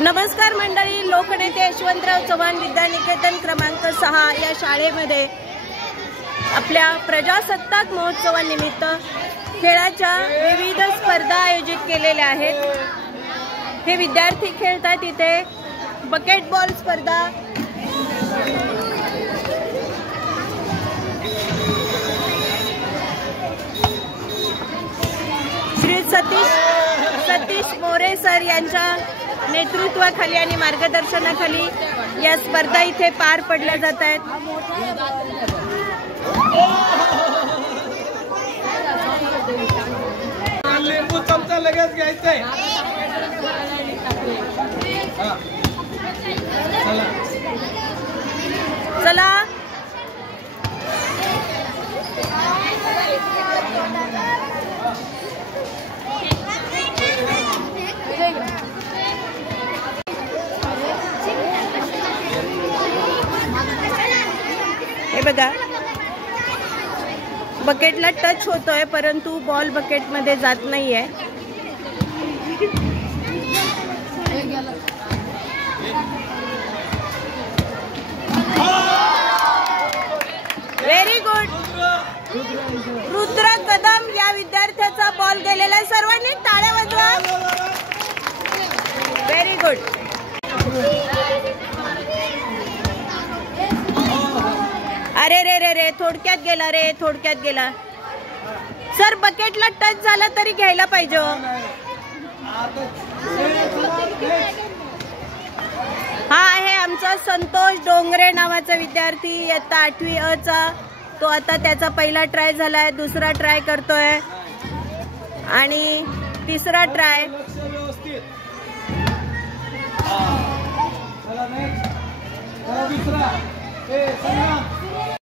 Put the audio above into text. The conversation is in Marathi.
नमस्कार मंडळी, लोकनेते यशवंतराव चव्हाण विद्यानिकेतन क्रमांक 6 या शाळेमध्ये आपल्या प्रजासत्ताक महोत्सवानिमित्त खेळाच्या विविध स्पर्धा आयोजित केलेल्या आहेत। हे विद्यार्थी खेळतात। इथे बकेट बॉल स्पर्धा, श्री सतीश मोरे सर यांच्या नेतृत्वाखाली आणि मार्गदर्शनाखाली या स्पर्धा इथे पार पडल्या जात आहेत। लिंबू चमचा लगेच घ्यायचंय। चला हे बघा, बकेटला टच होतोय परंतु बॉल बकेट मध्ये जात नाहीये। व्हेरी गुड, रुद्र कदम या विद्यार्थ्याचा बॉल गेलेला आहे। सर्वांनी टाळ्या वाजवा। Very good. अरे रे रे रे, थोडक्यात गेला रे, थोडक्यात गेला। सर, बकेटला टच झाला तरी घ्यायला पाहिजे। हा आहे आमचा संतोष डोंगरे नावाचा विद्यार्थी, इयत्ता 8वी अ चा। तो आता त्याचा पहिला ट्राय झालाय, दुसरा ट्राय करतोय आणि तिसरा ट्राय।